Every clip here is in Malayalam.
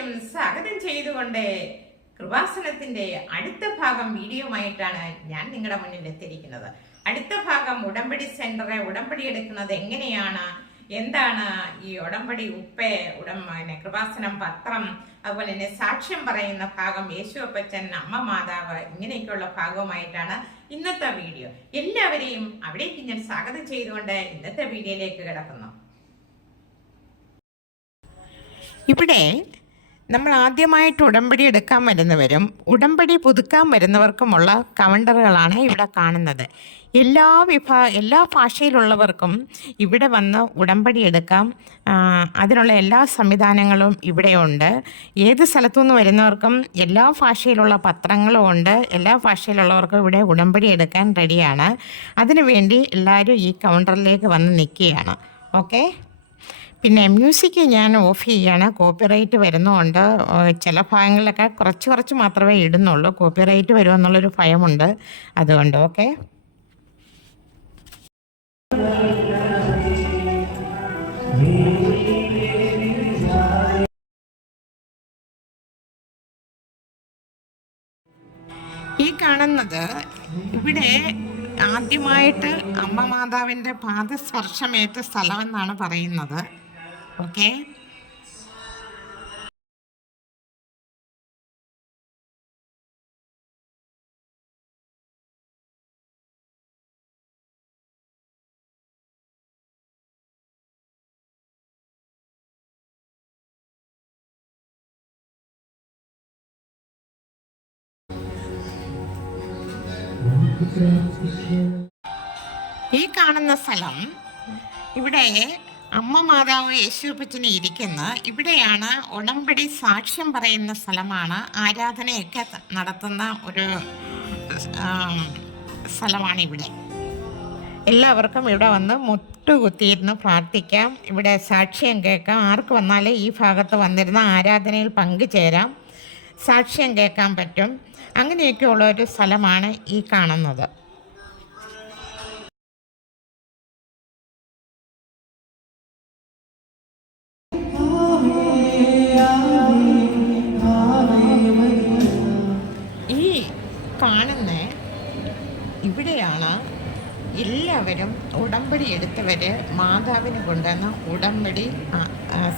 എല്ലാവരെയും സ്വാഗതം ചെയ്തുകൊണ്ട് കൃപാസനത്തിന്റെ അടുത്ത ഭാഗം വീഡിയോയുമായിട്ടാണ് ഞാൻ നിങ്ങളുടെ മുന്നിൽ എത്തിയിരിക്കുന്നത്. അടുത്ത ഭാഗം ഉടമ്പടി സെന്ററെ ഉടമ്പടി എടുക്കുന്നത് എങ്ങനെയാണ്, എന്താണ് ഈ ഉടമ്പടി ഉപ്പ് കൃപാസനം പത്രം, അതുപോലെ തന്നെ സാക്ഷ്യം പറയുന്ന ഭാഗം, യേശുവപ്പച്ചൻ, അമ്മ മാതാവ്, ഇങ്ങനെയൊക്കെയുള്ള ഭാഗവുമായിട്ടാണ് ഇന്നത്തെ വീഡിയോ. എല്ലാവരെയും അവിടേക്ക് ഞാൻ സ്വാഗതം ചെയ്തുകൊണ്ട് ഇന്നത്തെ വീഡിയോയിലേക്ക് കിടക്കുന്നു. ഇവിടെ നമ്മൾ ആദ്യമായിട്ട് ഉടമ്പടി എടുക്കാൻ വരുന്നവരും ഉടമ്പടി പുതുക്കാൻ വരുന്നവർക്കുമുള്ള കൗണ്ടറുകളാണ് ഇവിടെ കാണുന്നത്. എല്ലാ ഭാഷയിലുള്ളവർക്കും ഇവിടെ വന്ന് ഉടമ്പടി എടുക്കാം. അതിനുള്ള എല്ലാ സംവിധാനങ്ങളും ഇവിടെയുണ്ട്. ഏത് സ്ഥലത്തുനിന്ന് വരുന്നവർക്കും എല്ലാ ഭാഷയിലുള്ള പത്രങ്ങളും ഉണ്ട്. എല്ലാ ഭാഷയിലുള്ളവർക്കും ഇവിടെ ഉടമ്പടി എടുക്കാൻ റെഡിയാണ്. അതിനുവേണ്ടി എല്ലാവരും ഈ കൗണ്ടറിലേക്ക് വന്ന് നിൽക്കുകയാണ്. ഓക്കെ, പിന്നെ മ്യൂസിക് ഞാൻ ഓഫ് ചെയ്യുകയാണ്. കോപ്പിറൈറ്റ് വരുന്നതുകൊണ്ട് ചില ഭാഗങ്ങളിലൊക്കെ കുറച്ച് മാത്രമേ ഇടുന്നുള്ളൂ. കോപ്പിറൈറ്റ് വരുമെന്നുള്ളൊരു ഭയമുണ്ട്, അതുകൊണ്ട്. ഓക്കെ, ഈ കാണുന്നത് ഇവിടെ ആദ്യമായിട്ട് അമ്മ മാതാവിൻ്റെ പാദസ്പർശമേറ്റ സ്ഥലമെന്നാണ് പറയുന്നത്. ഓക്കെ, ഈ കാണുന്ന സ്ഥലം ഇവിടെ അമ്മ മാതാവ് യേശുവപ്പച്ചനെ ഇരിക്കുന്ന ഇവിടെയാണ്. ഉടമ്പടി സാക്ഷ്യം പറയുന്ന സ്ഥലമാണ്. ആരാധനയൊക്കെ നടത്തുന്ന ഒരു സ്ഥലമാണ് ഇവിടെ. എല്ലാവർക്കും ഇവിടെ വന്ന് മുട്ടുകുത്തിയിരുന്ന് പ്രാർത്ഥിക്കാം. ഇവിടെ സാക്ഷ്യം കേൾക്കാം. ആർക്ക് വന്നാലും ഈ ഭാഗത്ത് വന്നിരുന്ന ആരാധനയിൽ പങ്കുചേരാം, സാക്ഷ്യം കേൾക്കാൻ പറ്റും. അങ്ങനെയൊക്കെയുള്ള ഒരു സ്ഥലമാണ് ഈ കാണുന്നത്. കാണുന്ന ഇവിടെയാണ് എല്ലാവരും ഉടമ്പടി എടുത്തവർ മാതാവിന് കൊണ്ടുവന്ന് ഉടമ്പടി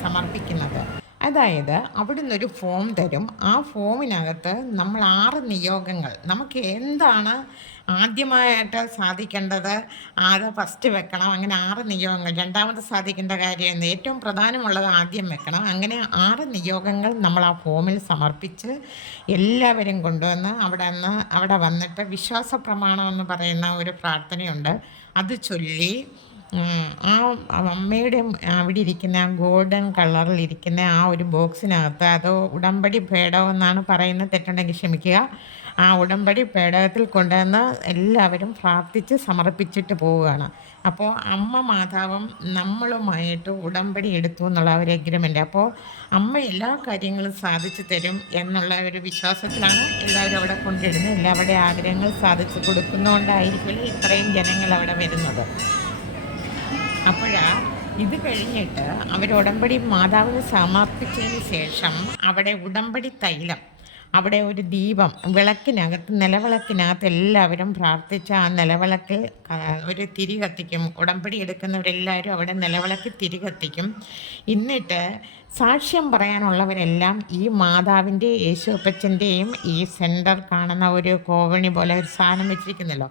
സമർപ്പിക്കുന്നത്. അതായത് അവിടുന്ന് ഒരു ഫോം തരും. ആ ഫോമിനകത്ത് നമ്മൾ 6 നിയോഗങ്ങൾ, നമുക്ക് എന്താണ് ആദ്യമായിട്ട് സാധിക്കേണ്ടത്, അത് ഫസ്റ്റ് വെക്കണം. അങ്ങനെ 6 നിയോഗങ്ങൾ. രണ്ടാമത് സാധിക്കേണ്ട കാര്യം ഏറ്റവും പ്രധാനമുള്ളത് ആദ്യം വെക്കണം. അങ്ങനെ 6 നിയോഗങ്ങൾ നമ്മൾ ആ ഫോമിൽ സമർപ്പിച്ച് എല്ലാവരും കൊണ്ടുവന്ന് അവിടെ വന്നിട്ട് വിശ്വാസ പ്രമാണം എന്ന് പറയുന്ന ഒരു പ്രാർത്ഥനയുണ്ട്. അത് ചൊല്ലി ആ അമ്മയുടെ അവിടെ ഇരിക്കുന്ന ഗോൾഡൻ കളറിലിരിക്കുന്ന ആ ഒരു ബോക്സിനകത്ത്, അതോ ഉടമ്പടി പേടകം എന്നാണ് പറയുന്നത്, തെറ്റുണ്ടെങ്കിൽ ക്ഷമിക്കുക, ആ ഉടമ്പടി പേടകത്തിൽ കൊണ്ടുവന്ന് എല്ലാവരും പ്രാർത്ഥിച്ച് സമർപ്പിച്ചിട്ട് പോവുകയാണ്. അപ്പോൾ അമ്മ മാതാവും നമ്മളുമായിട്ട് ഉടമ്പടി എടുത്തു എന്നുള്ള ഒരു എഗ്രിമെൻ്റ്. അപ്പോൾ അമ്മ എല്ലാ കാര്യങ്ങളും സാധിച്ചു തരും എന്നുള്ള ഒരു വിശ്വാസത്തിലാണ് എല്ലാവരും അവിടെ കൊണ്ടിടുന്നത്. എല്ലാവരുടെ ആഗ്രഹങ്ങൾ സാധിച്ചു കൊടുക്കുന്നതുകൊണ്ടായിരിക്കില്ല ഇത്രയും ജനങ്ങൾ അവിടെ വരുന്നത്. ഇത് കഴിഞ്ഞിട്ട് അവർ ഉടമ്പടി മാതാവിന് സമർപ്പിച്ചതിന് ശേഷം അവിടെ ഉടമ്പടി തൈലം, അവിടെ ഒരു ദീപം നിലവിളക്കിനകത്ത് എല്ലാവരും പ്രാർത്ഥിച്ച് ആ നിലവിളക്കിൽ ഒരു തിരി കത്തിക്കും. ഉടമ്പടി എടുക്കുന്നവരെല്ലാവരും അവിടെ നിലവിളക്ക് തിരി കത്തിക്കും. എന്നിട്ട് സാക്ഷ്യം പറയാനുള്ളവരെല്ലാം ഈ മാതാവിൻ്റെ യേശുവപ്പച്ചൻ്റെയും ഈ സെൻറ്റർ കാണുന്ന ഒരു കോവണി പോലെ ഒരു സാധനം വെച്ചിരിക്കുന്നല്ലോ,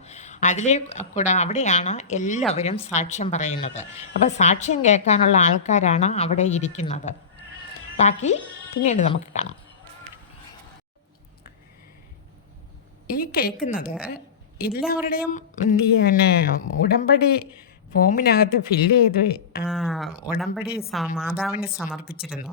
അതിലെ കൂടെ അവിടെയാണ് എല്ലാവരും സാക്ഷ്യം പറയുന്നത്. അപ്പോൾ സാക്ഷ്യം കേൾക്കാനുള്ള ആൾക്കാരാണ് അവിടെ ഇരിക്കുന്നത്. ബാക്കി പിന്നീട് നമുക്ക് കാണാം. ഈ കേൾക്കുന്നത് എല്ലാവരുടെയും ഉടമ്പടി ഫോമിനകത്ത് ഫില്ല് ചെയ്ത് ഉടമ്പടി മാതാവിന് സമർപ്പിച്ചിരുന്നു.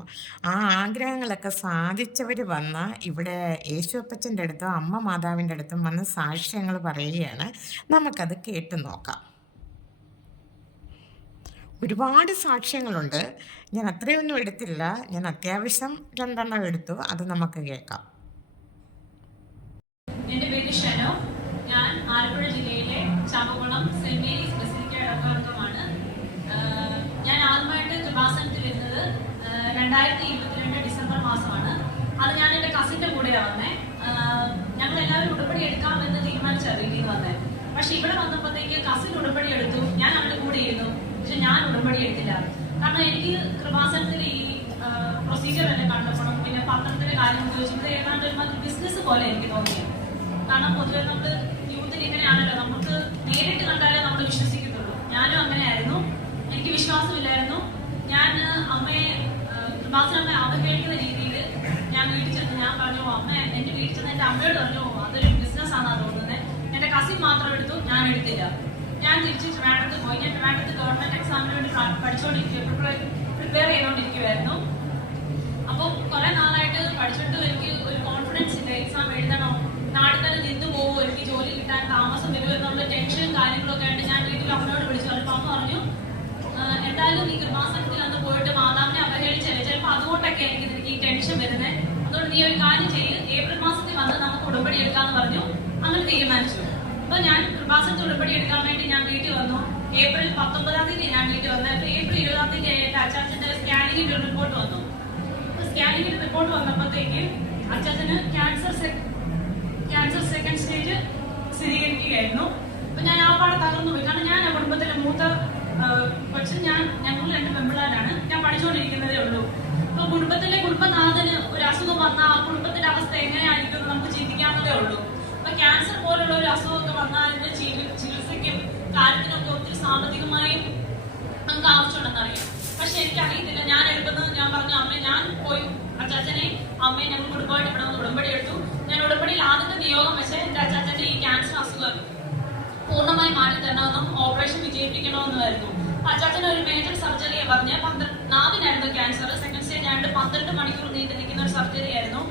ആ ആഗ്രഹങ്ങളൊക്കെ സാധിച്ചവർ വന്ന് ഇവിടെ യേശുവപ്പച്ചൻ്റെ അടുത്തും അമ്മ മാതാവിൻ്റെ അടുത്തും വന്ന് സാക്ഷ്യങ്ങൾ പറയുകയാണ്. നമുക്കത് കേട്ട് നോക്കാം. ഒരുപാട് സാക്ഷ്യങ്ങളുണ്ട്. ഞാൻ അത്രയൊന്നും എടുത്തില്ല. ഞാൻ അത്യാവശ്യം 2 എടുത്തു. അത് നമുക്ക് കേൾക്കാം. എൻ്റെ പേര് ഷനോ. ഞാൻ ആലപ്പുഴ ജില്ലയിലെ ചാമ്പക്കുളം സെന്റ് മേരീസ് ബസിലിക്ക ഇടവകമാണ്. ഞാൻ ആദ്യമായിട്ട് കൃപാസനത്തിൽ വരുന്നത് 2022 ഡിസംബർ മാസമാണ്. അത് ഞാൻ എന്റെ കസിന്റെ കൂടെയാണ് വന്നേ. ഞങ്ങൾ എല്ലാവരും ഉടമ്പടി എടുക്കാമെന്ന് തീരുമാനിച്ചാ വീട്ടിൽ നിന്ന് വന്നേ. പക്ഷെ ഇവിടെ വന്നപ്പോഴത്തേക്ക് കസിൻ ഉടമ്പടി എടുത്തു, ഞാൻ അവരുടെ കൂടെ ഇരുന്നു. പക്ഷെ ഞാൻ ഉടമ്പടി എടുത്തില്ല. കാരണം എനിക്ക് കൃപാസനത്തിൽ ഈ പ്രൊസീജിയർ എല്ലാം കണ്ടപ്പോഴും പിന്നെ പത്രത്തിലെ കാര്യം ചോദിച്ചത് ഏതാണ്ട് ഒരു ബിസിനസ് പോലെ എനിക്ക് തോന്നിയത്. കാരണം പൊതുവെ നമ്മള് യൂത്തിൽ ഇങ്ങനെയാണല്ലോ, നമുക്ക് നേരിട്ട് കണ്ടാലേ നമ്മൾ വിശ്വസിക്കത്തുള്ളൂ. ഞാനും അങ്ങനെയായിരുന്നു, എനിക്ക് വിശ്വാസമില്ലായിരുന്നു. ഞാൻ അമ്മയെ കൃപാസനമ്മയെ അവഹേളിക്കുന്ന രീതിയിൽ ഞാൻ വീട്ടിൽ ചെന്ന് ഞാൻ പറഞ്ഞു, അമ്മ എന്റെ വീട്ടിൽ ചെന്ന് എന്റെ അമ്മയോട് പറഞ്ഞു അതൊരു ബിസിനസ് ആണെന്നാണ് തോന്നുന്നത്. എന്റെ കസിൻ മാത്രം എടുത്തു, ഞാൻ എടുത്തില്ല. ഞാൻ തിരിച്ച് ട്രിവാൻഡ്രത്ത് പോയി. ഞാൻ ട്രിവാൻഡ്രത്ത് ഗവൺമെന്റ് എക്സാമിന് വേണ്ടി പ്രിപ്പയർ ചെയ്തുകൊണ്ടിരിക്കുവായിരുന്നു. അപ്പോൾ കുറെ നാളായിട്ട് പഠിച്ചിട്ട് എനിക്ക് ഒരു കോൺഫിഡൻസ് ഇല്ല, എക്സാം എഴുതണോ, നാട്ടിൽ തന്നെ നിന്ന് പോകുമോ, എനിക്ക് ജോലി കിട്ടാൻ താമസം വരുമോ എന്നുള്ള ടെൻഷനും കാര്യങ്ങളൊക്കെ ആയിട്ട് ഞാൻ വീട്ടിൽ അമ്മയോട് വിളിച്ചു. അപ്പോൾ അമ്മ പറഞ്ഞു, എന്തായാലും നീ കൃപാസനത്തിൽ അന്ന് പോയിട്ട് മാതാവിനെ അവഹേളിച്ചല്ലേ, ചിലപ്പോൾ അതുകൊണ്ടൊക്കെ എനിക്ക് ഈ ടെൻഷൻ വരുന്നത്. അതുകൊണ്ട് നീ ഒരു കാര്യം ചെയ്ത് ഏപ്രിൽ മാസത്തിൽ വന്ന് നമുക്ക് ഉടമ്പടി എടുക്കാന്ന് പറഞ്ഞു. അങ്ങനെ തീരുമാനിച്ചു. അപ്പൊ ഞാൻ കൃപാസനത്തിൽ ഉടമ്പടി എടുക്കാൻ വേണ്ടി ഞാൻ വീട്ടിൽ വന്നു. ഏപ്രിൽ 19-ാം തീയതി ഞാൻ വീട്ടിൽ വന്നത്. അപ്പൊ ഏപ്രിൽ 20-ാം തീയതി എന്റെ അച്ചാച്ചന്റെ സ്കാനിങ്ങിന്റെ റിപ്പോർട്ട് വന്നു. സ്കാനിങ്ങിന്റെ റിപ്പോർട്ട് വന്നപ്പോഴത്തേക്ക് അച്ചാച്ചന് ക്യാൻസർ സെക്കൻഡ് സ്റ്റേജ് സ്ഥിരീകരിക്കുകയായിരുന്നു. അപ്പൊ ഞാൻ ആ പാടെ തകർന്നു പോയി. കാരണം ഞാൻ കുടുംബത്തിലെ മൂത്ത പക്ഷെ ഞങ്ങൾ 2 പെമ്പിളാരാണ്. ഞാൻ പഠിച്ചുകൊണ്ടിരിക്കുന്നതേ ഉള്ളൂ. അപ്പൊ കുടുംബനാഥന് ഒരു അസുഖം വന്നാൽ ആ കുടുംബത്തിന്റെ അവസ്ഥ എങ്ങനെയായിരിക്കും നമുക്ക് ചിന്തിക്കാവുന്നതേ ഉള്ളൂ. അപ്പൊ ക്യാൻസർ പോലുള്ള ഒരു അസുഖമൊക്കെ വന്നാൽ അതിന്റെ ചികിത്സയ്ക്കും കാര്യത്തിനൊക്കെ ഒത്തിരി സാമ്പത്തികമായും നമുക്ക് ആവശ്യമുണ്ടെന്ന് അറിയാം. പക്ഷെ എനിക്കറിയത്തില്ല. ഞാൻ എടുക്കുന്നത് ഞാൻ പറഞ്ഞു, അമ്മ ഞാൻ പോയി അച്ചാച്ചനെ അമ്മയെ ഞങ്ങൾ കുടുംബമായിട്ട് ഇവിടെ വന്ന് ഉടമ്പടി എടുത്തു. ഞാൻ ഉടമ്പടിയിൽ ആദ്യത്തെ നിയോഗം വെച്ച് എന്റെ അച്ചാച്ചന്റെ ഈ ക്യാൻസർ അസുഖം പൂർണ്ണമായി മാറ്റി തരണമെന്നും ഓപ്പറേഷൻ വിജയിപ്പിക്കണമെന്നുമായിരുന്നു. അച്ചാച്ചന് ഒരു മേജർ സർജറിയെ പറഞ്ഞ് 4-നായിരുന്നു ക്യാൻസർ, സെക്കൻഡ് സ്റ്റേജ് ആയിട്ട് 12 മണിക്കൂർ നീണ്ടു നിൽക്കുന്ന ഒരു സർജറി ആയിരുന്നു.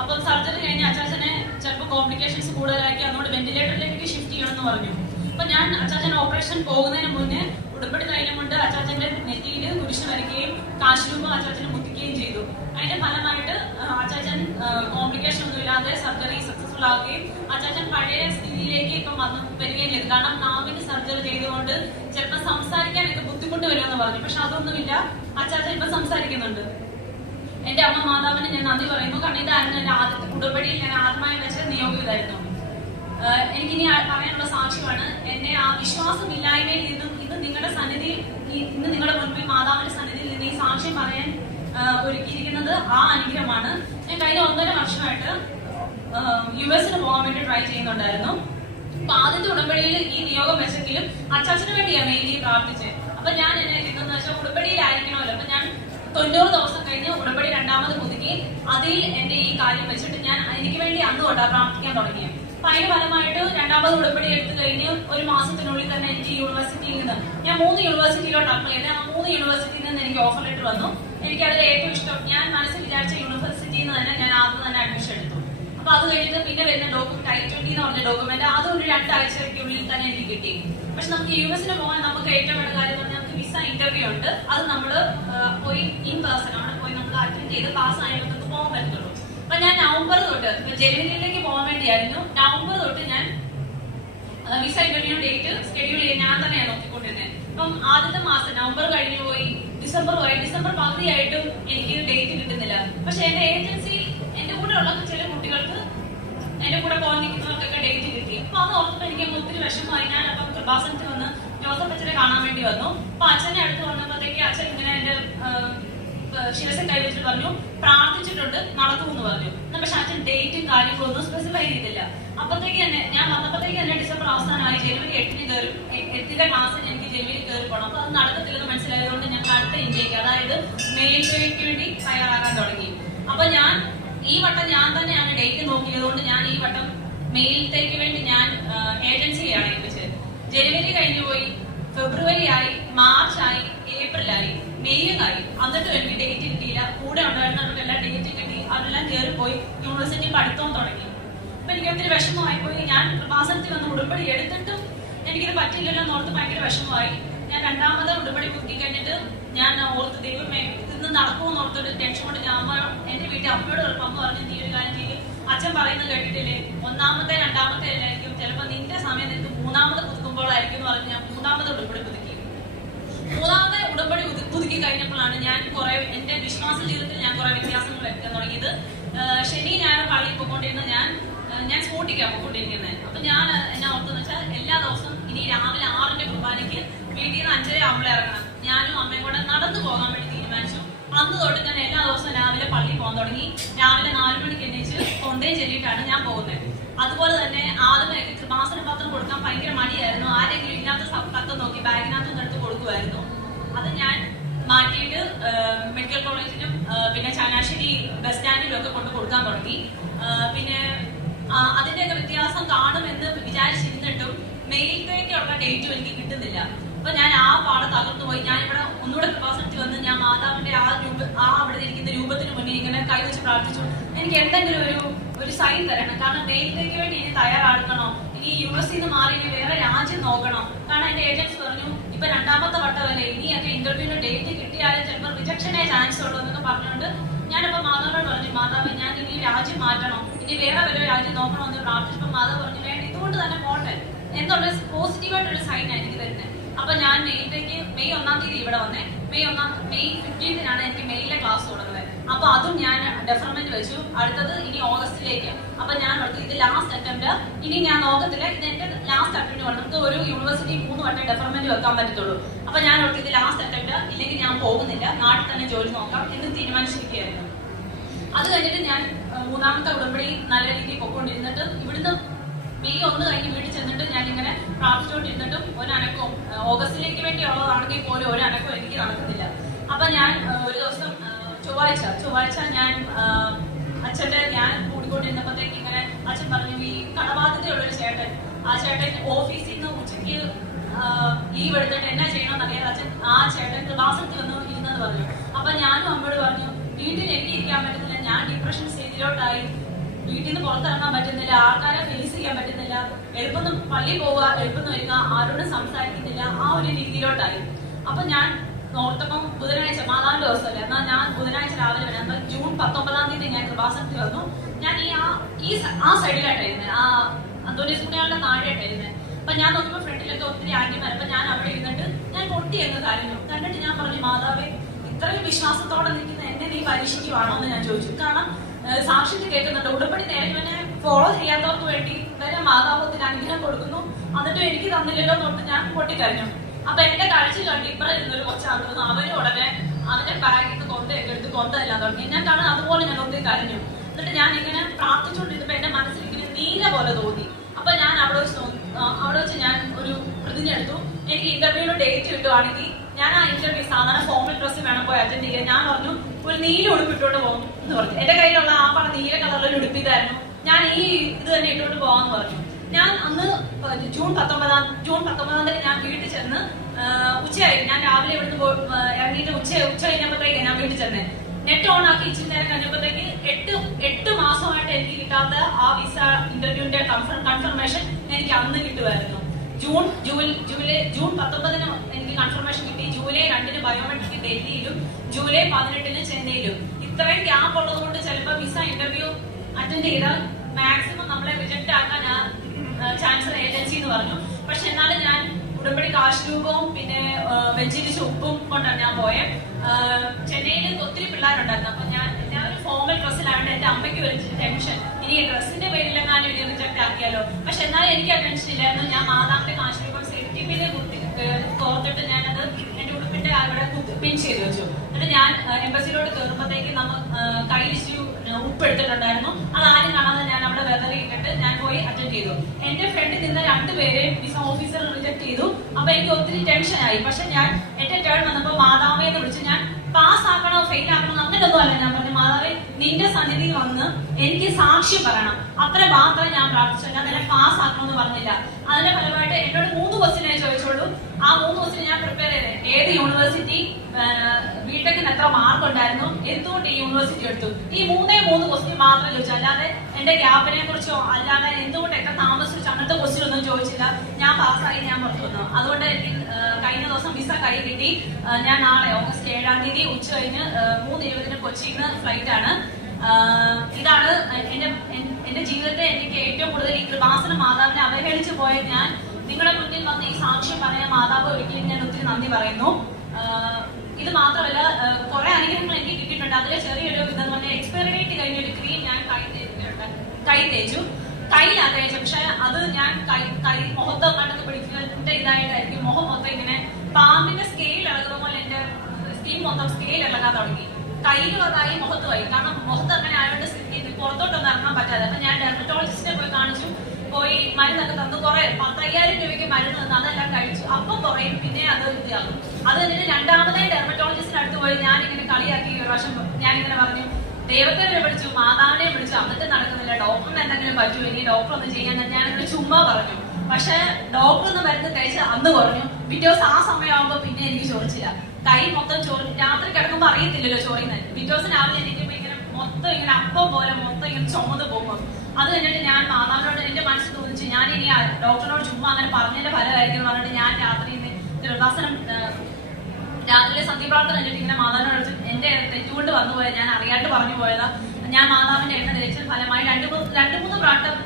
അപ്പം സർജറി കഴിഞ്ഞ് അച്ചാച്ചനെ ചിലപ്പോൾ കോംപ്ലിക്കേഷൻസ് കൂടുതലാക്കി അതുകൊണ്ട് വെന്റിലേറ്ററിലേക്ക് ഷിഫ്റ്റ് ചെയ്യണമെന്ന് പറഞ്ഞു. അപ്പൊ ഞാൻ അച്ചാച്ചൻ ഓപ്പറേഷൻ പോകുന്നതിന് മുന്നേ ഉടമ്പടി തൈലം കൊണ്ട് അച്ചാച്ചന്റെ നെറ്റിയിൽ കുരിശ് വരയ്ക്കുകയും കാശുരൂപം അച്ചാച്ചന് മുത്തിക്കുകയും ചെയ്തു. അതിന്റെ ഫലമായിട്ട് അച്ചാച്ചൻ കോംപ്ലിക്കേഷൻ ഒന്നും ഇല്ലാതെ സർജറി സക്സസ്ഫുൾ ആവുകയും അച്ചാച്ചൻ പഴയ സ്ഥിതിയിലേക്ക് ഇപ്പം വരികയും ചെയ്തു. കാരണം നാവിന് സർജറി ചെയ്തുകൊണ്ട് ചിലപ്പോൾ സംസാരിക്കാനൊക്കെ ബുദ്ധിമുട്ട് വരുമെന്ന് പറഞ്ഞു. പക്ഷെ അതൊന്നുമില്ല, അച്ചാച്ചൻ ഇപ്പൊ സംസാരിക്കുന്നുണ്ട്. എന്റെ അമ്മ മാതാവിന് ഞാൻ നന്ദി പറയുന്നു. കാരണം ഇതായിരുന്നു എന്റെ ആദ്യത്തെ ഉടമ്പടിയിൽ ഞാൻ ആത്മായി വെച്ച നിയോഗം ഇതായിരുന്നു. എനിക്കിനി പറയാനുള്ള സാക്ഷ്യമാണ്. എന്നെ ആ വിശ്വാസമില്ലായ്മയിൽ നിന്നും ഇന്ന് നിങ്ങളുടെ മുൻപിൽ മാതാവിന്റെ സന്നിധിയിൽ നിന്ന് ഈ സാക്ഷ്യം പറയാൻ ഒരുക്കിയിരിക്കുന്നത് ആ അനുഗ്രഹമാണ്. ഞാൻ കഴിഞ്ഞ 1.5 വർഷമായിട്ട് US പോകാൻ വേണ്ടി ട്രൈ ചെയ്യുന്നുണ്ടായിരുന്നു. അപ്പൊ ആദ്യത്തെ ഉടമ്പടിയിൽ ഈ നിയോഗം വെച്ചെങ്കിലും അച്ചാച്ചന് വേണ്ടിയാണ് മെയിൻലി പ്രാർത്ഥിച്ചത്. അപ്പൊ ഞാൻ എന്നെ ഇതെന്ന് വെച്ചാൽ ഉടമ്പടിയിലായിരിക്കണമല്ലോ. അപ്പൊ ഞാൻ 90 ദിവസം കഴിഞ്ഞ് ഉടമ്പടി 2ാമത് പുതുക്കി അതിൽ എന്റെ ഈ കാര്യം വെച്ചിട്ട് ഞാൻ എനിക്ക് വേണ്ടി അന്ന് തൊട്ടാ പ്രാർത്ഥിക്കാൻ തുടങ്ങിയത്. അപ്പൊ അതിന് ഫലമായിട്ട് 2ാമത് ഉടമ്പടി എടുത്തു കഴിഞ്ഞ് 1 മാസത്തിനുള്ളിൽ തന്നെ എനിക്ക് യൂണിവേഴ്സിറ്റിയിൽ നിന്ന് ഞാൻ 3 യൂണിവേഴ്സിറ്റിയിലോട്ട് അപ്ലൈ ചെയ്ത് ആ 3 യൂണിവേഴ്സിറ്റിയിൽ നിന്ന് എനിക്ക് ഓഫർ ലെറ്റർ വന്നു. എനിക്കതിൽ ഏറ്റവും ഇഷ്ടം ഞാൻ മനസ്സിൽ വിചാരിച്ച യൂണിവേഴ്സിറ്റിയിൽ നിന്ന് തന്നെ ഞാൻ ആദ്യം തന്നെ അഡ്മിഷൻ എടുത്തു. അപ്പൊ അത് കഴിഞ്ഞിട്ട് പിന്നെ വരുന്ന ഡോക്യുമെന്റ് I-20 എന്ന് പറഞ്ഞ ഡോക്യുമെന്റ് അത് ഒരു 2 ആഴ്ചയ്ക്കുള്ളിൽ തന്നെ എനിക്ക് കിട്ടി. പക്ഷെ നമുക്ക് US പോകാൻ നമുക്ക് ഏറ്റവും വലിയ കാര്യം പറഞ്ഞാൽ നമുക്ക് വിസ ഇന്റർവ്യൂ ഉണ്ട്. അത് നമ്മൾ പോയി ഇൻ പേഴ്സൺ അവിടെ പോയി നമ്മൾ അറ്റൻഡ് ചെയ്ത് പാസ് ആയപ്പോൾ നമുക്ക് പോകാൻ പറ്റുള്ളൂ. അപ്പൊ ഞാൻ നവംബർ തൊട്ട് ജനുവരിയിലേക്ക് പോകാൻ വേണ്ടിയായിരുന്നു. നവംബർ തൊട്ട് ഞാൻ വിസ ഇന്റർവ്യൂ ഡേറ്റ് ഷെഡ്യൂൾ ചെയ്യാൻ ഞാൻ തന്നെയാണ് നോക്കിക്കൊണ്ടിരുന്നത്. അപ്പം ആദ്യത്തെ മാസം നവംബർ കഴിഞ്ഞു പോയി, ഡിസംബർ പകുതിയായിട്ടും എനിക്ക് ഡേറ്റ് കിട്ടുന്നില്ല. പക്ഷെ എന്റെ ഏജൻസിയിൽ എന്റെ കൂടെ ഉള്ള ചില കുട്ടികൾക്ക് എന്റെ കൂടെ പോകാൻ നിൽക്കുന്നവർക്കൊക്കെ ഡേറ്റ് കിട്ടി. അപ്പൊ അത് ഓർത്തപ്പോൾ എനിക്ക് ഒത്തിരി വിഷമമായി. ഞാൻ അപ്പം കൃപാസനത്തിൽ വന്ന് ജോസഫ് അച്ഛനെ കാണാൻ വേണ്ടി വന്നു. അപ്പൊ അച്ഛനെ അടുത്ത് വന്നപ്പോഴത്തേക്ക് അച്ഛൻ ഇങ്ങനെ എന്റെ ശിരസ കൈവച്ചിട്ട് പറഞ്ഞു, പ്രാർത്ഥിച്ചിട്ടുണ്ട് നടക്കുമെന്ന് പറഞ്ഞു. പക്ഷെ അച്ഛൻ ഡേറ്റും കാര്യങ്ങളും ഒന്നും സ്പെസിഫൈ ചെയ്തില്ല. അപ്പത്തേക്ക് തന്നെ ഞാൻ വന്നപ്പോഴത്തേക്ക് തന്നെ ഡിസംബർ അവസാനമായി. ജനുവരി 8-ന് കയറി 8ന്റെ ക്ലാസ്സിന് എനിക്ക് ജനുവരി കയറി പോകണം. അപ്പൊ അത് നടക്കത്തില്ലെന്ന് മനസ്സിലായതുകൊണ്ട് ഞങ്ങൾ അടുത്ത ഇന്ത്യക്ക് അതായത് മെയിൽക്ക് വേണ്ടി തയ്യാറാക്കാൻ തുടങ്ങി. അപ്പൊ ഞാൻ ഈ വട്ടം ഞാൻ തന്നെയാണ് ഡേറ്റ് നോക്കിയതുകൊണ്ട് ഞാൻ ഈ വട്ടം മെയിലത്തേക്ക് വേണ്ടി ഞാൻ ഏജൻസിയാണ് ഏൽപ്പിച്ചത്. ജനുവരി കഴിഞ്ഞു പോയി, ഫെബ്രുവരി ആയി, മാർച്ച് ആയി, ഏപ്രിൽ ആയി, മെയ്യും ആയി. എന്നിട്ടും എനിക്ക് ഡേറ്റ് കിട്ടിയില്ല. കൂടെ ഉണ്ടായിരുന്നവർക്കെല്ലാം ഡേറ്റ് കിട്ടി, അവരെല്ലാം കയറിപ്പോയി യൂണിവേഴ്സിറ്റി പഠിത്തവും തുടങ്ങി. അപ്പൊ എനിക്ക് ഒത്തിരി വിഷമമായി പോയി. ഞാൻ കൃപാസനത്തിൽ വന്ന് ഉടമ്പടി എടുത്തിട്ടും എനിക്കിത് പറ്റില്ലല്ലോ എന്നോർത്ത് ഭയങ്കര വിഷമമായി. ഞാൻ 2ാമത് ഉടമ്പടി പുതുക്കി കഴിഞ്ഞിട്ട് ഞാൻ ഓർത്ത് ദൈവമേ ഇന്ന് നടക്കുമെന്ന് ഓർത്തൊരു ടെൻഷൻ കൊണ്ട് ഞാൻ എന്റെ വീട്ടിൽ അമ്മയോട് അമ്മ പറഞ്ഞു, നീ ഒരു കാര്യം ചെയ്യും, അച്ഛൻ പറയുന്നത് കേട്ടിട്ടില്ലേ, 1ാമത്തെ 2ാമത്തെ അല്ലായിരിക്കും, ചിലപ്പോ നിന്റെ സമയം നിനക്ക് 3ാമത് പുതുക്കുമ്പോഴായിരിക്കും എന്ന് പറഞ്ഞ് ഞാൻ 3ാമത് ഉടമ്പടി പുതുക്കി. 3ാമത്തെ ഉടമ്പടി പുതുക്കി കഴിഞ്ഞപ്പോഴാണ് ഞാൻ കുറെ എന്റെ വിശ്വാസ ജീവിതത്തിൽ ഞാൻ കുറെ വ്യത്യാസങ്ങൾ വരുത്താൻ തുടങ്ങിയത്. ശനി ഞാനും പള്ളിയിൽ പോയിക്കൊണ്ടിരുന്ന ഞാൻ സ്കൂട്ടിക്കാണ് പോയിക്കൊണ്ടിരിക്കുന്നത്. അപ്പൊ ഞാൻ എന്നാ ഓർത്തെന്ന് വെച്ചാൽ എല്ലാ ദിവസവും ഇനി രാവിലെ 6-ന്റെ കുർബാനയ്ക്ക് വീട്ടിൽ നിന്ന് 5:30 ആകുമ്പോൾ ഇറങ്ങണം. ഞാനും അമ്മയും കൂടെ നടന്നു പോകാൻ വേണ്ടി തീരുമാനിച്ചു. അന്ന് തൊട്ട് ഞാൻ എല്ലാ ദിവസവും രാവിലെ പള്ളിയിൽ പോകാൻ തുടങ്ങി. രാവിലെ 4 മണിക്ക് എണീച്ച് കൊന്തയും ചെല്ലിയിട്ടാണ് ഞാൻ പോകുന്നത്. അതുപോലെ തന്നെ ആദ്യമേ കൃപാസന പത്രം കൊടുക്കാൻ ഭയങ്കര മടിയായിരുന്നു. ആരെങ്കിലും ഇല്ലാത്ത പത്രം നോക്കി ബാഗിനകത്തുനിന്ന് എടുത്ത് കൊടുക്കുമായിരുന്നു. അത് ഞാൻ മാറ്റിയിട്ട് മെഡിക്കൽ കോളേജിലും പിന്നെ ചങ്ങനാശ്ശേരി ബസ് സ്റ്റാൻഡിലും ഒക്കെ കൊണ്ട് കൊടുക്കാൻ തുടങ്ങി. പിന്നെ അതിന്റെയൊക്കെ വ്യത്യാസം കാണുമെന്ന് വിചാരിച്ചിരുന്നിട്ടും മെയിലിലേക്കുള്ള ഡേറ്റും എനിക്ക് കിട്ടുന്നില്ല. അപ്പൊ ഞാൻ ആ പാടെ തകർന്നു പോയി. ഞാനിവിടെ ഒന്നുകൂടെ കൃപാസനത്തിൽ വന്ന് ഞാൻ മാതാവിന്റെ അവിടെ ഇരിക്കുന്ന രൂപത്തിന് മുന്നിൽ ഇങ്ങനെ കൈവച്ച് പ്രാർത്ഥിച്ചു, എനിക്ക് എന്തെങ്കിലും ഒരു സൈൻ തരണം. കാരണം മെയിലിലേക്ക് വേണ്ടി ഇനി തയ്യാറാക്കണോ, ഇനി യുഎസിൽ നിന്ന് മാറി ഇനി വേറെ രാജ്യം നോക്കണം. കാരണം എന്റെ ഏജൻസി പറഞ്ഞു ഇപ്പൊ 2ാമത്തെ വട്ടമല്ലേ, ഇനിയൊക്കെ ഇന്റർവ്യൂവിന് ഡേറ്റ് കിട്ടിയാലും ചിലപ്പോൾ റിജക്ഷനേ ചാൻസ് ഉള്ളൂ എന്നൊക്കെ പറഞ്ഞുകൊണ്ട് ഞാനിപ്പോ മാതാവിനോട് പറഞ്ഞു, മാതാവ് ഞാൻ ഇനി രാജ്യം മാറ്റണം, ഇനി വേറെ വല്ല രാജ്യം നോക്കണോ എന്ന് പ്രാർത്ഥിച്ചപ്പോൾ മാതാവ് പറഞ്ഞു വേണ്ട, ഇതുകൊണ്ട് തന്നെ പോട്ടെ എന്നുള്ള പോസിറ്റീവായിട്ടൊരു സൈൻ എനിക്ക് തരുന്നത്. അപ്പൊ ഞാൻ മെയ് 1-ാം തീയതി ഇവിടെ വന്നേ. മെയ് 15-നാണ് എനിക്ക് മെയിലെ ക്ലാസ് തുടങ്ങുന്നത്. അപ്പൊ അതും ഞാൻ ഡെഫർമെന്റ് വെച്ചു. അടുത്തത് ഇനി ഓഗസ്റ്റിലേക്ക്. അപ്പൊ ഞാൻ ഓർത്തു ഇത് ലാസ്റ്റ് അറ്റംപ്റ്റ്, ഇനി ഞാൻ നോക്കത്തില്ല, ഇത് എന്റെ ലാസ്റ്റ് അറ്റംപ്റ്റ് വേണം. നമുക്ക് ഒരു യൂണിവേഴ്സിറ്റി 3 വട്ടം ഡെഫർമെന്റ് വെക്കാൻ പറ്റത്തുള്ളൂ. അപ്പൊ ഞാൻ ഓർത്തു ഇത് ലാസ്റ്റ് അറ്റംപ്റ്റ്, ഇല്ലെങ്കിൽ ഞാൻ പോകുന്നില്ല, നാട്ടിൽ തന്നെ ജോലി നോക്കാം എന്ന് തീരുമാനിച്ചിരിക്കുകയായിരുന്നു. അത് കഴിഞ്ഞിട്ട് ഞാൻ 3ാമത്തെ ഉടമ്പടി നല്ല രീതിയിൽ പൊക്കോണ്ടിരുന്നിട്ട് ഇവിടുന്ന് മെയ് 1 കഴിഞ്ഞ് വീട്ടിൽ ചെന്നിട്ട് ഞാൻ ഇങ്ങനെ പ്രാർത്ഥിച്ചുകൊണ്ടിരുന്നിട്ടും ഒരനക്കവും ഓഗസ്റ്റിലേക്ക് വേണ്ടിയുള്ളതാണെങ്കിൽ പോലും ഒരനക്കവും എനിക്ക് നടക്കുന്നില്ല. അപ്പൊ ഞാൻ ഒരു ദിവസം ചൊവ്വാഴ്ച ഞാൻ അച്ഛന്റെ ഞാൻ കൂടിക്കൊണ്ടിരുന്നപ്പോഴത്തേക്ക് ഇങ്ങനെ അച്ഛൻ പറഞ്ഞു, ഈ കടബാധ്യതയുള്ളൊരു ചേട്ടൻ, ആ ചേട്ടൻ ഓഫീസിൽ നിന്ന് ഉച്ചയ്ക്ക് ലീവ് എടുത്തിട്ട് എന്നാ ചെയ്യണമെന്ന് അറിയാതെ അച്ഛൻ ആ ചേട്ടൻ കൃപാസനത്തിൽ വന്ന് ഇരുന്നെന്ന് പറഞ്ഞു. അപ്പൊ ഞാനും അമ്മയോട് പറഞ്ഞു, വീട്ടിൽ എനിക്ക് ഇരിക്കാൻ പറ്റുന്നില്ല, ഞാൻ ഡിപ്രഷൻ സ്റ്റേജിലോട്ടായി, വീട്ടിൽ നിന്ന് പുറത്തിറങ്ങാൻ പറ്റുന്നില്ല, ആൾക്കാരെ ഫേസ് ചെയ്യാൻ പറ്റുന്നില്ല, എളുപ്പം പള്ളിയിൽ പോവുക, എളുപ്പം വരിക, ആരോടും സംസാരിക്കുന്നില്ല, ആ ഒരു രീതിയിലോട്ടായി. അപ്പൊ ഞാൻ ഓർത്തപ്പം ബുധനാഴ്ച മാതാവിന്റെ ദിവസമല്ലേ, എന്നാൽ ഞാൻ ബുധനാഴ്ച രാവിലെ വരാം. എന്നാൽ ജൂൺ 19-ാം തീയതി ഞാൻ കൃപാസനത്തിൽ വന്നു. ഞാൻ ആ സൈഡിലായിട്ടായിരുന്നത്, ആ അന്തോണീസ് പുണ്യാളുടെ താഴെയായിട്ടായിരുന്നത്. അപ്പൊ ഞാൻ നോക്കുമ്പോൾ ഫ്രണ്ടിലൊക്കെ ഒത്തിരി ആന്റിമാർ. അപ്പൊ ഞാൻ അവിടെ ഇരുന്നിട്ട് ഞാൻ പൊട്ടി അങ്ങ് കരഞ്ഞു. കണ്ടിട്ട് ഞാൻ പറഞ്ഞു, മാതാവേ ഇത്രയും വിശ്വാസത്തോടെ നിൽക്കുന്ന എന്നെ നീ പരീക്ഷിക്കുവാണോ എന്ന് ഞാൻ ചോദിച്ചു. കാരണം സാക്ഷ്യത്തിൽ കേൾക്കുന്നുണ്ട്, ഉടമ്പടി നേരെ ഫോളോ ചെയ്യാത്തവർക്ക് വേണ്ടി വരെ മാതാവത്തിന് അനുഗ്രഹം കൊടുക്കുന്നു, എന്നിട്ടും എനിക്ക് തന്നില്ലല്ലോ തൊട്ട് ഞാൻ പൊട്ടിക്കരഞ്ഞു. അപ്പൊ എന്റെ കാഴ്ച കണ്ട് ഇപ്പറ ഇരുന്നൊരു കൊച്ചാകുന്നു, അവരും ഉടനെ അവന്റെ ബാഗിൽ നിന്ന് കൊന്തയൊക്കെ എടുത്ത് കൊന്തയെല്ലാം തുടങ്ങി. ഞാൻ കാണാൻ അതുപോലെ ഞാൻ ഒത്തിരി കരഞ്ഞു. എന്നിട്ട് ഞാൻ ഇങ്ങനെ പ്രാർത്ഥിച്ചുകൊണ്ടിരുന്നപ്പോ എന്റെ മനസ്സിൽ ഇങ്ങനെ നീല പോലെ തോന്നി. അപ്പൊ ഞാൻ അവിടെ വെച്ച് ഞാൻ ഒരു പ്രതിജ്ഞ എടുത്തു, എനിക്ക് ഇന്റർവ്യൂവിന് ഡേറ്റ് കിട്ടുവാണെങ്കിൽ ഞാൻ ആ ഇന്റർവ്യൂ സാധാരണ ഫോമൽ ഡ്രസ്സിൽ വേണം പോയി അറ്റൻഡ് ചെയ്യാൻ. ഞാൻ പറഞ്ഞു ഒരു നീല ഉടുപ്പിട്ടോണ്ട് പോകും എന്ന് പറഞ്ഞു. എന്റെ കയ്യിലുള്ള ആ പറഞ്ഞ നീല കളറിലൊരു ഉടുപ്പിതായിരുന്നു. ഞാൻ ഈ ഇത് തന്നെ ഇട്ടുകൊണ്ട് പോകാന്ന് പറഞ്ഞു. ഞാൻ അന്ന് ജൂൺ 19-ാം തീയതി ഞാൻ വീട്ടിൽ ചെന്ന് ഉച്ചയായി. ഞാൻ രാവിലെ ഇവിടുന്ന് ഇറങ്ങിയിട്ട് ഉച്ച കഴിഞ്ഞപ്പോഴത്തേക്ക് ഞാൻ വീട്ടിൽ ചെന്നേ. നെറ്റ് ഓൺ ആക്കി ഇച്ചിരി നേരം കഴിഞ്ഞപ്പോഴത്തേക്ക് 8 മാസമായിട്ട് എനിക്ക് കിട്ടാത്ത ആ വിസ ഇന്റർവ്യൂവിന്റെ കൺഫർമേഷൻ എനിക്ക് അന്ന് കിട്ടുമായിരുന്നു. ജൂൺ 19-ന് എനിക്ക് കൺഫർമേഷൻ കിട്ടി. ജൂലൈ 2-ന് ബയോമെട്രിക് ഡൽഹിയിലും ജൂലൈ 18-ന് ചെന്നൈയിലും. ഇത്രയും ഗ്യാപ്പ് ഉള്ളത് കൊണ്ട് ചിലപ്പോൾ വിസ ഇന്റർവ്യൂ അറ്റൻഡ് ചെയ്താൽ മാക്സിമം നമ്മളെ റിജക്ട് ആക്കാൻ ചാൻസലർ ഏജൻസി എന്ന് പറഞ്ഞു. പക്ഷെ എന്നാലും ഞാൻ ഉടമ്പടി കാശ് രൂപവും പിന്നെ വെഞ്ചിരിച്ച ഉപ്പും കൊണ്ടാണ് ഞാൻ പോയത്. ചെന്നൈയിൽ ഒത്തിരി പിള്ളേരുണ്ടായിരുന്നു. അപ്പൊ ഞാൻ എല്ലാവരും ഫോമൽ ഡ്രസ്സിലായതുകൊണ്ട് എന്റെ അമ്മയ്ക്ക് ഒരു ടെൻഷൻ, ഇനി ഡ്രസ്സിന്റെ പേരിലെങ്ങാനും ഇനി റിജക്ട് ആക്കിയാലോ. പക്ഷെ എന്നാലും എനിക്ക് ആ ടെൻഷൻ ഇല്ലായിരുന്നു. ഞാൻ മാതാവിന്റെ കാശ് രൂപം സേഫ്റ്റി പിന്നിൽ കോർത്തിട്ട് ഞാനത് എന്റെ ഉടുപ്പിന്റെ അവിടെ പിൻ ചെയ്ത് വെച്ചു. എന്നിട്ട് ഞാൻ എംബസിയിലോട്ട് കയറുമ്പോഴത്തേക്ക് കയ്യിൽ ഉപ്പ് എടുത്തിട്ടുണ്ടായിരുന്നു. അത് ആരും കാണാതെ ഞാൻ അവിടെ വെതറി ഇട്ടിട്ട് ഞാൻ പോയി അറ്റൻഡ് ചെയ്തു. എന്റെ ഫ്രണ്ടിൽ നിന്ന് 2 പേരെ വിസ ഓഫീസർ റിജക്ട് ചെയ്തു. അപ്പൊ എനിക്ക് ഒത്തിരി ടെൻഷനായി. പക്ഷെ ഞാൻ എന്റെ ടേൺ വന്നപ്പോ മാതാവേന്ന് വിളിച്ച് ഞാൻ പാസ് ആക്കണോ ഫെയിൽ ആക്കണോ അങ്ങനെയൊന്നും അല്ല. ഞാൻ പറഞ്ഞു, മാതാവേ നിന്റെ സന്നിധിയിൽ വന്ന് എനിക്ക് സാക്ഷ്യം പറയണം, അത്ര മാത്രമേ ഞാൻ പ്രാർത്ഥിച്ചു. ഞാൻ നിന്നെ പാസ് ആക്കണമെന്ന് പറഞ്ഞില്ല. അതിന്റെ ഫലമായിട്ട് എന്നോട് 3 ക്വസ്റ്റ്യൻ ചോദിച്ചോളൂ. ആ 3 ക്വസ്റ്റ്യൻ ഞാൻ പ്രിപ്പയർ ചെയ്തേ. ഏത് യൂണിവേഴ്സിറ്റി, ബിടെക്കിന് എത്ര മാർക്ക് ഉണ്ടായിരുന്നു, എന്തുകൊണ്ട് ഈ യൂണിവേഴ്സിറ്റി എടുത്തു, ഈ 3 ക്വസ്റ്റ്യൻ മാത്രം ചോദിച്ചു. അല്ലാതെ എന്റെ ഗ്യാപ്പിനെ കുറിച്ചോ അല്ലാതെ എന്തുകൊണ്ട് എത്ര താമസിച്ചു അങ്ങനത്തെ ക്വസ്റ്റ്യൻ ഒന്നും ചോദിച്ചില്ല. ഞാൻ പാസ്സായി, ഞാൻ പുറത്തു വന്നു. അതുകൊണ്ട് എനിക്ക് കഴിഞ്ഞ ദിവസം വിസ കൈ കിട്ടി. ഞാൻ നാളെ ഓഗസ്റ്റ് 7-ാം തീയതി ഉച്ച കഴിഞ്ഞ് 3:20-ന് കൊച്ചിയിൽ നിന്ന് ഫ്ലൈറ്റ് ആണ്. ഇതാണ് എന്റെ ജീവിതത്തെ എനിക്ക് ഏറ്റവും കൂടുതൽ ഈ കൃപാസന മാതാവിനെ അവഹേളിച്ചു പോയ ഞാൻ നിങ്ങളുടെ മുന്നിൽ വന്ന് ഈ സാക്ഷ്യം പറയാൻ മാതാവ് ഒരിക്കലും ഞാൻ ഒത്തിരി നന്ദി പറയുന്നു. ഇത് മാത്രമല്ല, കുറെ അനുഗ്രഹങ്ങൾ എനിക്ക് കിട്ടിയിട്ടുണ്ട്. അതിലെ ചെറിയൊരു ഇതെന്ന് പറഞ്ഞാൽ എക്സ്പയറി ഡേറ്റ് കഴിഞ്ഞ ഒരു ക്രീം ഞാൻ കൈ തേച്ചു. കയ്യിലാണ് തേച്ചു. പക്ഷെ അത് ഞാൻ കൈ മുഖത്ത് കണ്ടൊക്കെ പിടിക്കുന്നതിന്റെ ഇതായിട്ടായിരിക്കും മുഖം മൊത്തം ഇങ്ങനെ പാമ്പിന്റെ സ്കെയിൽ ഇളകുന്ന പോലെ എന്റെ സ്കിൻ മൊത്തം സ്കെയിൽ ഇളകാൻ തുടങ്ങി. കയ്യിലുള്ളതായി മുഖത്തുമായി. കാരണം മുഖത്ത് അങ്ങനെ ആയതുകൊണ്ട് പുറത്തോട്ടൊന്നും ഇറങ്ങാൻ പറ്റാതെ. അപ്പൊ ഞാൻ ഡെർമറ്റോളജിസ്റ്റിനെ പോയി കാണിച്ചു. പോയി മരുന്നൊക്കെ തന്നു. കുറെ 10,000 രൂപയ്ക്ക് മരുന്ന് തന്നു. അതെല്ലാം കഴിച്ചു. അപ്പം കുറയും, പിന്നെ അത് ഇതാകും. അത് കഴിഞ്ഞിട്ട് രണ്ടാമതേ ഡെർമറ്റോളജിസ്റ്റിന് അടുത്ത് പോയി ഞാനിങ്ങനെ കളിയാക്കി ഒരു പ്രാവശ്യം ഞാനിങ്ങനെ പറഞ്ഞു, ദൈവത്തെ വിളിച്ചു, മാതാവിനെ വിളിച്ചു, എന്നിട്ട് നടക്കുന്നില്ല, ഡോക്ടറിന് എന്തെങ്കിലും പറ്റുമോ, ഇനി ഡോക്ടർ ഒന്ന് ചെയ്യാൻ ഞാനിങ്ങനെ ചുമ്മാ പറഞ്ഞു. പക്ഷെ ഡോക്ടർ ഒന്ന് മരുന്ന് കഴിച്ച് അന്ന് കുറഞ്ഞു. പിറ്റേ ദിവസം ആ സമയമാകുമ്പോ പിന്നെ എനിക്ക് ചോദിച്ചില്ല. കൈ മൊത്തം രാത്രി കിടക്കുമ്പോ അറിയത്തില്ലല്ലോ ചോറിന്ന്. പിറ്റേ ദിവസം രാവിലെ എനിക്കിപ്പോ ഇങ്ങനെ മൊത്തം ഇങ്ങനെ അപ്പം പോലെ മൊത്തം ഇങ്ങനെ ചുമന്ന് പോകും. അത് കഴിഞ്ഞിട്ട് ഞാൻ മാതാവിനോട് എന്റെ മനസ്സിൽ തോന്നിച്ചു, ഞാൻ ഇനി ഡോക്ടറിനോട് ചുമ്മാ അങ്ങനെ പറഞ്ഞതിന്റെ ഫലമായിരിക്കും എന്ന് പറഞ്ഞിട്ട് ഞാൻ രാത്രി കൃപാസനം രാത്രിയിലെ സന്ധ്യപ്രാർത്ഥന കഴിഞ്ഞിട്ട് ഇങ്ങനെ മാതാവിനോട് എന്റെ തെറ്റുകൊണ്ട് വന്നുപോയത് ഞാൻ അറിയാണ്ട് പറഞ്ഞു പോയതാ. ഞാൻ മാതാവിന്റെ എണ്ണ തേച്ചത് ഫലമായി രണ്ട് മൂന്ന് പ്രാട്ടം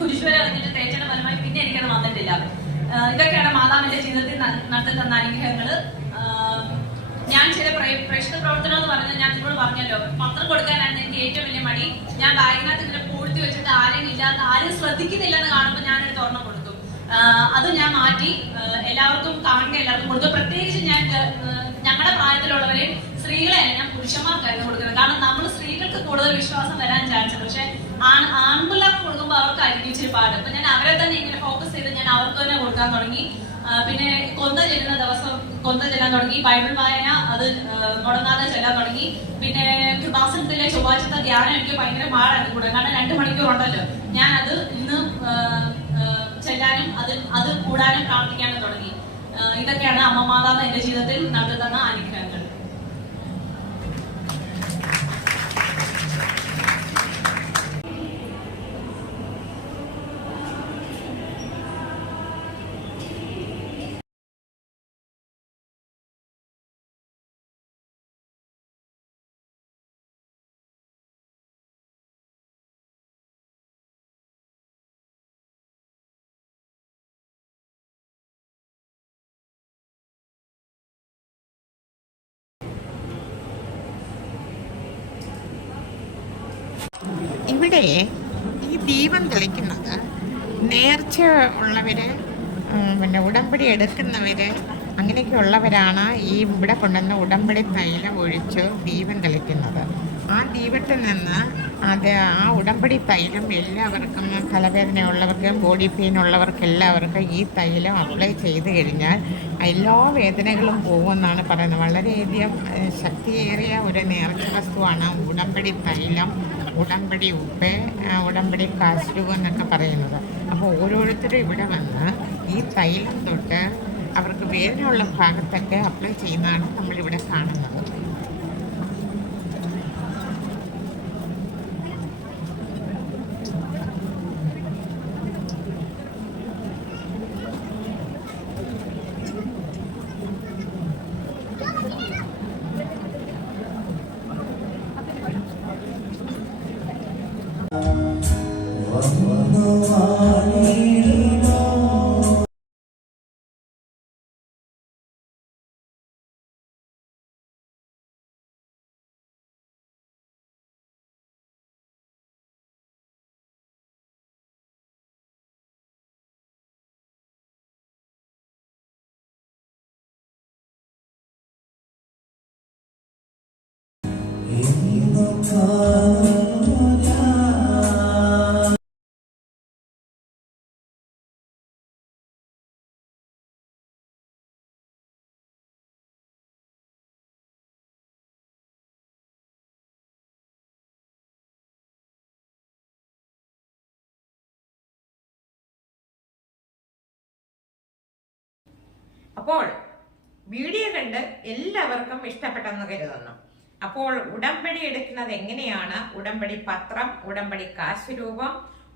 കുരിശുവരെ വന്നിട്ട് തേച്ചതിന്റെ ഫലമായി പിന്നെ എനിക്കത് വന്നിട്ടില്ല. ഇതൊക്കെയാണ് മാതാവിന്റെ ജീവിതത്തിൽ നടത്തി തന്ന അനുഗ്രഹങ്ങള്. ഞാൻ ചെയ്ത പ്രേക്ഷിത പ്രവർത്തനം എന്ന് പറഞ്ഞാൽ ഞാൻ നിങ്ങളോട് പറഞ്ഞല്ലോ, പത്രം കൊടുക്കാനായിരുന്നു എനിക്ക് ഏറ്റവും വലിയ മടി. ഞാൻ ബാഗിനകത്ത് ഇങ്ങനെ പൂഴ്ത്തി വെച്ചിട്ട് ആരും ഇല്ലാതെ ആരും ശ്രദ്ധിക്കുന്നില്ലെന്ന് കാണുമ്പോൾ ഞാനൊരു തുറന്നു കൊടുക്കും. അത് ഞാൻ മാറ്റി എല്ലാവർക്കും കാണുക, എല്ലാവർക്കും കൊടുത്തു. പ്രത്യേകിച്ച് ഞാൻ ഞങ്ങളുടെ പ്രായത്തിലുള്ളവരെ സ്ത്രീകളെ ഞാൻ പുരുഷന്മാർക്കായിരുന്നു കൊടുക്കുന്നത്. കാരണം നമ്മൾ സ്ത്രീകൾക്ക് കൂടുതൽ വിശ്വാസം വരാൻ ചാൻസ്. പക്ഷെ ആൺപിള്ളേർക്ക് കൊടുക്കുമ്പോൾ അവർക്കായിരിക്കും ഇച്ചിരി പാട്. അപ്പൊ ഞാൻ അവരെ തന്നെ ഇങ്ങനെ ഫോക്കസ് ചെയ്ത് ഞാൻ അവർക്ക് തന്നെ കൊടുക്കാൻ തുടങ്ങി. പിന്നെ കൊന്ത ചെല്ലുന്ന ദിവസം കൊന്ത ചെല്ലാൻ തുടങ്ങി. ബൈബിൾ വായന അത് മുടങ്ങാതെ ചെല്ലാൻ തുടങ്ങി. പിന്നെ കൃപാസനത്തിലെ ചൊവ്വാഴ്ചത്തെ ധ്യാനം എനിക്ക് ഭയങ്കര പാടായിരുന്നു കൂടെ. കാരണം 2 മണിക്കൂർ ഉണ്ടല്ലോ. ഞാൻ അത് ഇന്ന് ചെല്ലാനും അത് കൂടാനും പ്രാർത്ഥിക്കാനും തുടങ്ങി. ഇതൊക്കെയാണ് അമ്മ മാതാവ് എന്റെ ജീവിതത്തിൽ നടത്തി തന്ന അനുഗ്രഹങ്ങൾ. ഇവിടെ ഈ ദീപം തെളിക്കുന്നത് നേർച്ച ഉള്ളവര്, പിന്നെ ഉടമ്പടി എടുക്കുന്നവര്, അങ്ങനെയൊക്കെ ഉള്ളവരാണ് ഈ ഇവിടെ കൊണ്ടുവന്ന ഉടമ്പടി തൈലം ഒഴിച്ച് ദീപം തെളിക്കുന്നത്. ആ ദീപത്തിൽ നിന്ന് ആ ഉടമ്പടി തൈലം എല്ലാവർക്കും, തലവേദനയുള്ളവർക്കും ബോഡി പെയിൻ ഉള്ളവർക്ക് എല്ലാവർക്കും ഈ തൈലം അപ്ലൈ ചെയ്ത് കഴിഞ്ഞാൽ എല്ലാ വേദനകളും പോകുമെന്നാണ് പറയുന്നത്. വളരെയധികം ശക്തിയേറിയ ഒരു നേർച്ച വസ്തുവാണ് ഉടമ്പടി തൈലം, ഉടമ്പടി ഉപ്പ്, ഉടമ്പടി കാശുരൂപം എന്നൊക്കെ പറയുന്നത്. അപ്പോൾ ഓരോരുത്തരും ഇവിടെ വന്ന് ഈ തൈലം തൊട്ട് അവർക്ക് വേദനയുള്ള ഭാഗത്തൊക്കെ അപ്ലൈ ചെയ്യുന്നതാണ് നമ്മളിവിടെ കാണുന്നത്. അപ്പോൾ വീഡിയോ കണ്ട് എല്ലാവർക്കും ഇഷ്ടപ്പെട്ടെന്ന് കരുതുന്നു. അപ്പോൾ ഉടമ്പടി എടുക്കുന്നത് എങ്ങനെയാണ്, ഉടമ്പടി പത്രം, ഉടമ്പടി കാശുരൂപം,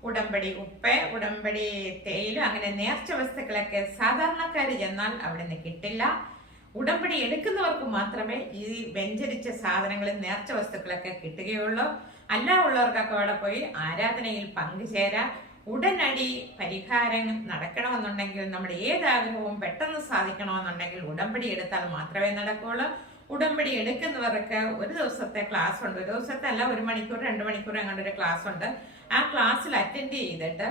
ഉടമ്പടി ഉപ്പ്, ഉടമ്പടി തേയില, അങ്ങനെ നേർച്ച വസ്തുക്കളൊക്കെ സാധാരണക്കാർ ചെന്നാൽ അവിടെ നിന്ന് കിട്ടില്ല. ഉടമ്പടി എടുക്കുന്നവർക്ക് മാത്രമേ ഈ വ്യഞ്ചരിച്ച സാധനങ്ങളും നേർച്ച വസ്തുക്കളൊക്കെ കിട്ടുകയുള്ളൂ. അല്ല ഉള്ളവർക്കൊക്കെ അവിടെ പോയി ആരാധനയിൽ പങ്കുചേരാം. ഉടനടി പരിഹാരം നടക്കണമെന്നുണ്ടെങ്കിൽ, നമ്മുടെ ഏതാഗ്രഹവും പെട്ടെന്ന് സാധിക്കണമെന്നുണ്ടെങ്കിൽ ഉടമ്പടി എടുത്താൽ മാത്രമേ നടക്കുകയുള്ളൂ. ഉടമ്പടി എടുക്കുന്നവർക്ക് ഒരു ദിവസത്തെ ക്ലാസ് ഉണ്ട്. ഒരു ദിവസത്തെ അല്ല, 1 മണിക്കൂർ 2 മണിക്കൂർ അങ്ങനെ ഒരു ക്ലാസ് ഉണ്ട്. ആ ക്ലാസ്സിൽ അറ്റൻഡ് ചെയ്തിട്ട്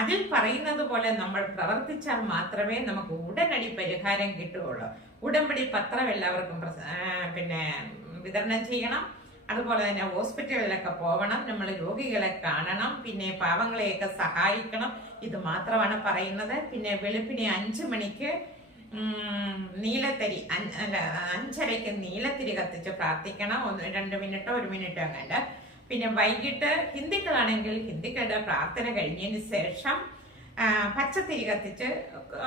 അതിൽ പറയുന്നത് പോലെ നമ്മൾ പ്രവർത്തിച്ചാൽ മാത്രമേ നമുക്ക് ഉടനടി പരിഹാരം കിട്ടുകയുള്ളൂ. ഉടമ്പടി പത്രം എല്ലാവർക്കും പിന്നെ വിതരണം ചെയ്യണം. അതുപോലെ തന്നെ ഹോസ്പിറ്റലുകളിലൊക്കെ പോകണം, നമ്മൾ രോഗികളെ കാണണം, പിന്നെ പാവങ്ങളെയൊക്കെ സഹായിക്കണം. ഇത് മാത്രമാണ് പറയുന്നത്. പിന്നെ വെളുപ്പിനെ 5 മണിക്ക് നീലത്തിരി 5:30 നീലത്തിരി കത്തിച്ച് പ്രാർത്ഥിക്കണം. 2 മിനിറ്റോ 1 മിനിറ്റോ അങ്ങാണ്ട്. പിന്നെ വൈകിട്ട് ഹിന്ദുക്കളാണെങ്കിൽ ഹിന്ദുക്കളുടെ പ്രാർത്ഥന കഴിഞ്ഞതിന് ശേഷം പച്ചത്തിരി കത്തിച്ച്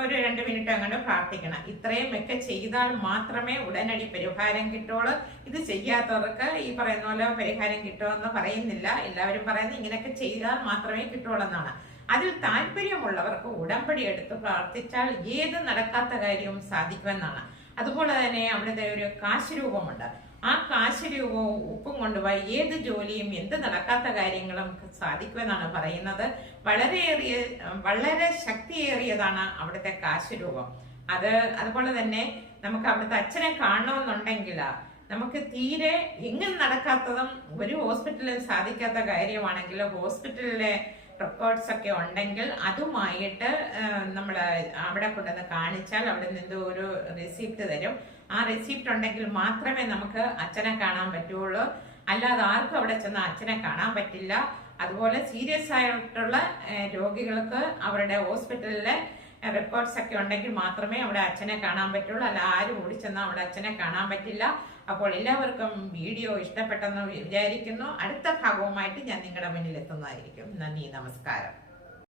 ഒരു 2 മിനിറ്റ് അങ്ങോട്ട് പ്രാർത്ഥിക്കണം. ഇത്രയും ഒക്കെ ചെയ്താൽ മാത്രമേ ഉടനടി പരിഹാരം കിട്ടുള്ളൂ. ഇത് ചെയ്യാത്തവർക്ക് ഈ പറയുന്ന പോലെ പരിഹാരം കിട്ടുമെന്ന് പറയുന്നില്ല. എല്ലാവരും പറയുന്നത് ഇങ്ങനെയൊക്കെ ചെയ്താൽ മാത്രമേ കിട്ടുള്ളൂ എന്നാണ്. അതിൽ താല്പര്യമുള്ളവർക്ക് ഉടമ്പടി എടുത്ത് പ്രാർത്ഥിച്ചാൽ ഏത് നടക്കാത്ത കാര്യവും സാധിക്കുമെന്നാണ്. അതുപോലെ തന്നെ അവിടുത്തെ ഒരു കാശ് രൂപമുണ്ട്. ആ കാശ് രൂപവും ഉപ്പും കൊണ്ടുപോയി ഏത് ജോലിയും എന്ത് നടക്കാത്ത കാര്യങ്ങളും സാധിക്കുമെന്നാണ് പറയുന്നത്. വളരെ ശക്തിയേറിയതാണ് അവിടുത്തെ കാശ് രൂപം. അതുപോലെ തന്നെ നമുക്ക് അവിടുത്തെ അച്ഛനെ കാണണമെന്നുണ്ടെങ്കിൽ നമുക്ക് തീരെ എങ്ങും നടക്കാത്തതും ഒരു ഹോസ്പിറ്റലിൽ സാധിക്കാത്ത കാര്യമാണെങ്കിൽ ഹോസ്പിറ്റലിലെ റെക്കോർഡ്സ് ഒക്കെ ഉണ്ടെങ്കിൽ അതുമായിട്ട് നമ്മൾ അവിടെ കൊണ്ടുവന്ന് കാണിച്ചാൽ അവിടെ നിന്ന് ഒരു റെസിപ്റ്റ് തരും. ആ റെസിപ്റ്റ് ഉണ്ടെങ്കിൽ മാത്രമേ നമുക്ക് അച്ഛനെ കാണാൻ പറ്റുള്ളൂ. അല്ലാതെ ആർക്കും അവിടെ ചെന്ന് അച്ഛനെ കാണാൻ പറ്റില്ല. അതുപോലെ സീരിയസ് ആയിട്ടുള്ള രോഗികൾക്ക് അവരുടെ ഹോസ്പിറ്റലിലെ റെക്കോർഡ്സ് ഒക്കെ ഉണ്ടെങ്കിൽ മാത്രമേ അവിടെ അച്ഛനെ കാണാൻ പറ്റുള്ളൂ. അല്ല ആരും ഓടി ചെന്നാൽ അവിടെ അച്ഛനെ കാണാൻ പറ്റില്ല. അപ്പോൾ എല്ലാവർക്കും വീഡിയോ ഇഷ്ടപ്പെട്ടെന്ന് വിചാരിക്കുന്നു. അടുത്ത ഭാഗവുമായിട്ട് ഞാൻ നിങ്ങളുടെ മുന്നിൽ എത്തുന്നതായിരിക്കും. നന്ദി, നമസ്കാരം.